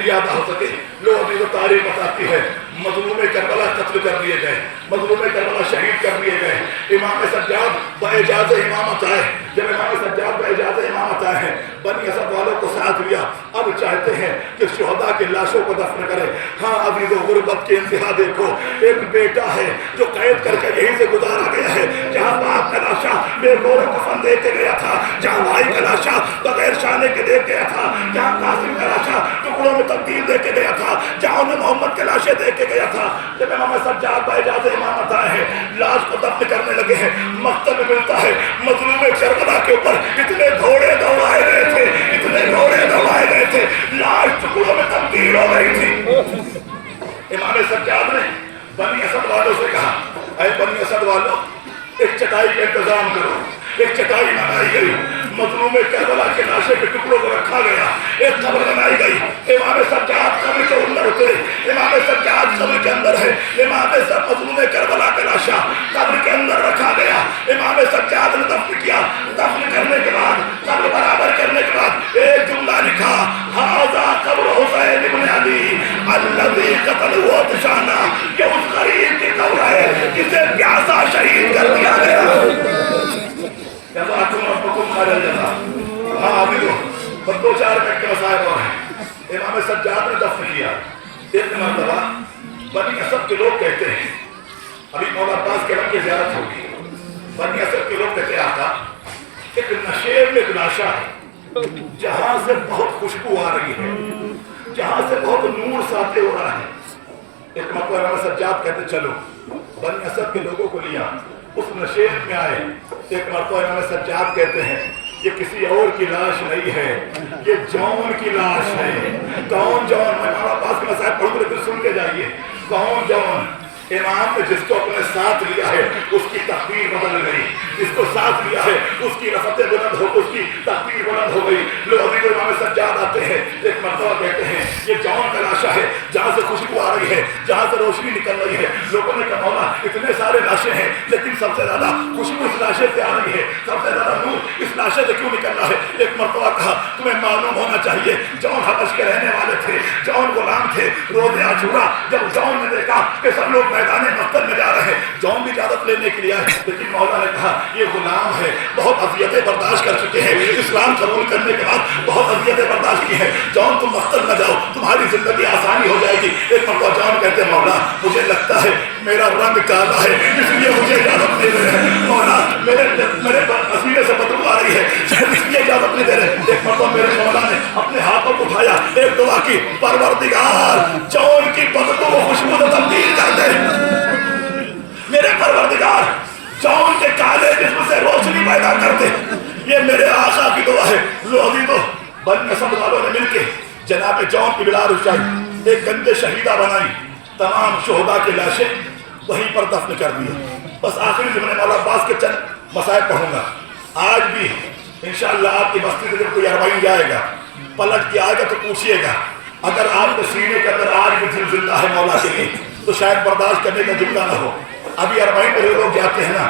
لیے ادا ہو سکے. لو ابھی تو تاریخ بتاتی ہے مظلوم کربلا قتل کر دیے گئے, مظلوم کربلا شہید کر دیے گئے. امام سجاد باعجاز امامت آئے. جب امام سجاد باعجاز امامت آئے ہیں, بنی اسد والوں کو ساتھ لیا. اب چاہتے ہیں کہ شہداء کی لاشوں کو دفن کرے. ہاں عزیز و غربت کی انتہا دیکھو. ایک بیٹا ہے جو قید کر کے یہیں سے گزارا گیا ہے, جہاں باپ کا لاشا بے گور کفن دے کے گیا تھا, جہاں بھائی کا لاشا بغیر شانے کے دے گیا تھا, جہاں قاسم کا لاشا ٹکڑوں میں تبدیل دے کے گیا تھا, جہاں انہیں محمد کے لاشیں دے کے گیا تھا. جب امام سجاد باعجاز امامت آئے ہیں, لاش کو دفن کرنے لگے ہیں, مکتب میں ملتا ہے مظلوم کربلا کے اوپر اتنے گھوڑے دوڑائے گئے تھے, اتنے گھوڑے دوڑائے گئے تھے, لاش ٹکڑوں میں تبدیل ہو گئی تھی. امام سجاد نے بنی اسد والوں سے کہا, اے بنی اسد والوں, ایک چٹائی کا انتظام کرو. ایک چٹائی بنائی گئی, مظلوم کربلا کے لاشے کے ٹکڑوں کو رکھا گیا, ایک قبر بنائی گئی. امام سجاد قبر کے اندر اترے, امام سجاد قبر کے اندر ہے, مظلوم کربلا کا لاشا قبر کے اندر رکھا گیا. امام سجاد نے دفن کیا. دفن کرنے کے بعد, قبر برابر کرنے کے بعد ایک جملہ لکھا, ھذا قبر حسین ابن علی الذی قتلہ عطشانا, کہ اس غریب کی قبر ہے جسے پیاسا شہید کر دیا گیا. دو چار منٹ کے مسائل اور ہیں. امام سجاد نے دفن کیا. ایک مرتبہ بنی اسد کے لوگ کہتے ہیں, ابھی مولا عباس کے رب کی زیارت ہوگی, بنی اسد کے لوگ کہتے ہیں آقا ایک نشیب میں ایک لاشا ہے جہاں سے بہت خوشبو آ رہی ہے, جہاں سے بہت نور ساطع ہو رہا ہے. ایک مرتبہ امام سجاد کہتے چلو, بنی اسد کے لوگوں کو لیا, اس نشیب میں آئے. ایک مرتبہ امام سجاد کہتے ہیں یہ کسی اور کی لاش نہیں ہے, یہ جون کی لاش ہے. کون جون؟ میں مولا عباس کے مسائل پڑھوں گا, پھر سن کے جائیے. کون جون؟ امام نے جس کو اپنے ساتھ لیا ہے اس کی تقدیر بدل گئی, جس کو ساتھ لیا ہے اس کی رفتیں بلند ہو, اس کی تقدیر بلند ہو گئی. لوگ ابھی کو امام سجاد آتے ہیں, ایک مرتبہ کہتے ہیں یہ جون کا لاشا ہے جہاں سے خوشبو آ رہی ہے, جہاں سے روشنی نکل رہی ہے. لوگوں نے کہا مولا اتنے سارے لاشیں ہیں لیکن سب سے زیادہ خوشبو اس لاشے سے آ رہی ہے, سب سے زیادہ نور اس لاشے سے کیوں نکل رہا ہے؟ ایک مرتبہ کہا تمہیں معلوم ہونا چاہیے جون حبش کے رہنے والے تھے, جون غلام تھے. روز عاشورا جب جون نے دیکھا کہ سب لوگ میدان مقتل میں جا رہے ہیں, جون بھی اجازت لینے کے لیے آئے, لیکن مولا نے کہا یہ غلام ہے, بہت اذیتیں برداشت کر چکے ہیں, اسلام قبول کرنے کے بعد بہت اذیتیں برداشت کی ہیں, جون تم مقتل نہ جاؤ, تمہاری زندگی آسانی ہو جائے گی. ایک مرتبہ جون کہتے ہیں مولا مجھے لگتا ہے میرا رنگ کالا ہے اس لیے مجھے اجازت نہیں دے رہے, مولا میرے پسینے سے بدبو آ رہی ہے اس لیے اجازت نہیں دے رہے. ایک مرتبہ میرے مولا نے اپنے ہاتھوں کو اٹھایا, ایک دعا کی, پروردگار جون کی بدبو کو خوشبو سے تبدیل کر دے. میرے پروردگار جون کے کالے جسم سے روشنی پیدا کر دے. یہ میرے آقا کی دعا ہے. لوگوں بنی اسد والوں نے مل کے جناب جون کی بلال اٹھائی, ایک گندے شہیدہ بنائی, تمام شہداء کی لاشیں وہیں پر دفن کر دی. بس آخری میں مولا عباس کے چند مسائل پڑھوں گا. آج بھی انشاءاللہ آپ کی بستی سے جب کوئی اربعین جائے گا, پلٹ کے آئے گا تو پوچھئے گا, اگر آپ کے سینے کے اندر آج بھی دل زندہ ہے مولا کے لیے تو شاید برداشت کرنے کا جملہ نہ ہو. ابھی اربعین میں لوگ جاتے ہیں نا,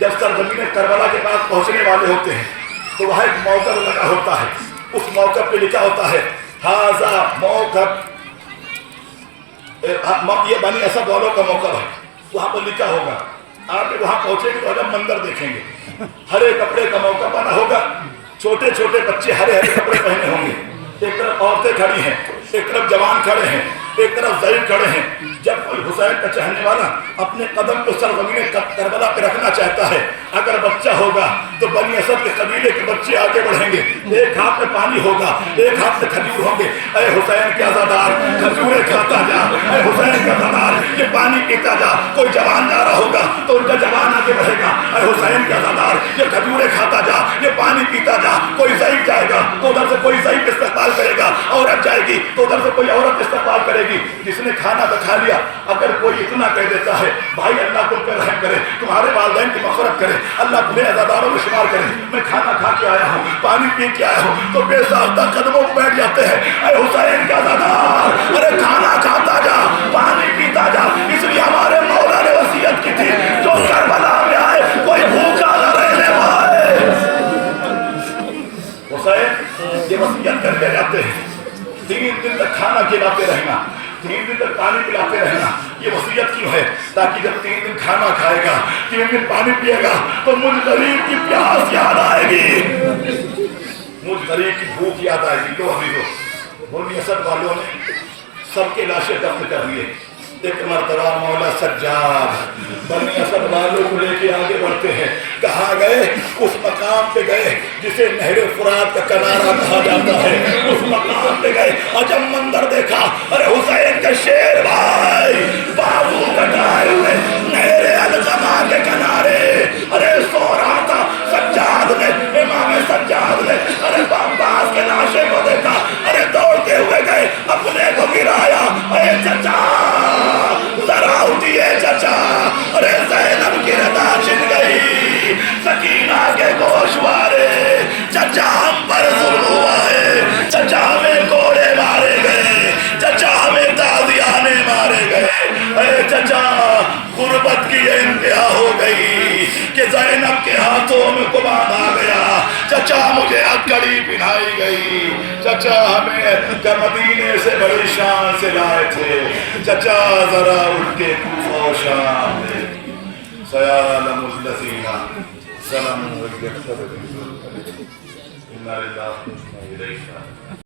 جب سرزمین کربلا کے پاس پہنچنے والے ہوتے ہیں تو وہاں ایک موقع لگا ہوتا ہے, اس موقع پہ لکھا ہوتا ہے ھذا موقع, یہ بنی اسد والوں کا موقع ہے, وہاں پر لکھا ہوگا. آپ وہاں پہنچے گے تو عجب منظر دیکھیں گے, ہرے کپڑے کا موقع بنا ہوگا, چھوٹے چھوٹے بچے ہرے ہرے کپڑے پہنے ہوں گے, ایک طرف عورتیں کھڑی ہیں, ایک طرف جوان کھڑے ہیں, ایک طرف ضعیف کھڑے ہیں. جب کوئی حسین کا چاہنے والا اپنے قدم کو سرزمین کربلا پہ رکھنا چاہتا ہے, اگر بچہ ہوگا تو بنی اسد کے قبیلے کے بچے آگے بڑھیں گے, ایک ہاتھ میں پانی ہوگا, ایک ہاتھ میں کھجور ہوں گے. اے حسین کے عزادار کھجوریں کھاتا جا, اے حسین کے عزادار یہ پانی پیتا جا. کوئی جوان جا رہا ہوگا تو ان کا جوان آگے بڑھے گا, اے حسین کے عزادار یہ کھجوریں کھاتا جا, یہ پانی پیتا جا. کوئی ضعیف جائے گا تو ادھر سے کوئی ضعیف استقبال کرے گا, عورت جائے گی تو ادھر سے کوئی عورت استقبال کرے گی. جس نے کھانا تو کھا لیا, اگر کوئی اتنا کہہ دیتا ہے بھائی اللہ تم پہ رحم کرے, تمہارے والدین کی مغفرت کرے, اللہ تمہیں عزاداروں میں شمار کرے, میں کھانا کھا کے آیا ہوں, پانی پی کے آیا ہوں, تو بے ساختہ قدموں کو بیٹھ جاتے ہیں. اے حسین کا عزادار ارے کھانا کھاتا جا, پانی پیتا جا. اس لیے ہمارے مولا نے وصیت کی تھی جو کربلا میں آئے کوئی بھوکا نہ رہنے پائے. حسین یہ وصیت کر کے جاتے ہیں, 3 دن تک کھانا کھلاتے رہنا، 3 دن تک پانی پلاتے رہنا۔ یہ وصیت کیوں ہے؟ تاکہ جب 3 دن کھانا کھائے گا، 3 دن پانی پیے گا تو مجھ غریب کی پیاس یاد آئے گی، مجھ غریب کی بھوک یاد آئے گی۔ تو عزیزو، بنی اسد والوں نے سب کے لاشیں دفن کر دیے۔ ایک مرتبہ مولا سجاد بنی اسد والوں کو لے کے آگے بڑھتے ہیں۔ کہاں گئے؟ اس مقام پہ گئے جسے نہر فرات کا کنارہ کہا جاتا ہے۔ اس مقام پہ گئے، عجب منظر دیکھا۔ ارے حسین کے شیر بھائی بازو کٹائے ہوئے نہر القما کے کنارے، ارے سو رہا تھا سجاد نے، امام سجاد نے، ارے عباس کے لاشے کو دیکھا، ارے دوڑتے ہوئے گئے، اپنے کو گرایا۔ اے چچا ذرا اٹھیے چچا، ارے زینب کی رضا چھن گئی، سکینہ کے گوشوارے، چچا ہم پر ظلم ہوا ہے، چچا ہمیں کوڑے مارے گئے، چچا ہمیں تازیانے مارے گئے۔ اے چچا غربت کی یہ انتہا ہو گئی کہ زینب کے ہاتھوں میں قباد آ گیا، چچا مجھے اکڑی پہنائی گئی، چچا ہمیں مدینے سے بڑی شان سے لائے تھے، چچا ذرا اٹھ کے کوفہ و شام دے، سیعلم الذین ظلموا اِذ یتخذون اِنَّ لِلَّهِ وَإِنَّا إِلَیْهِ راجعون۔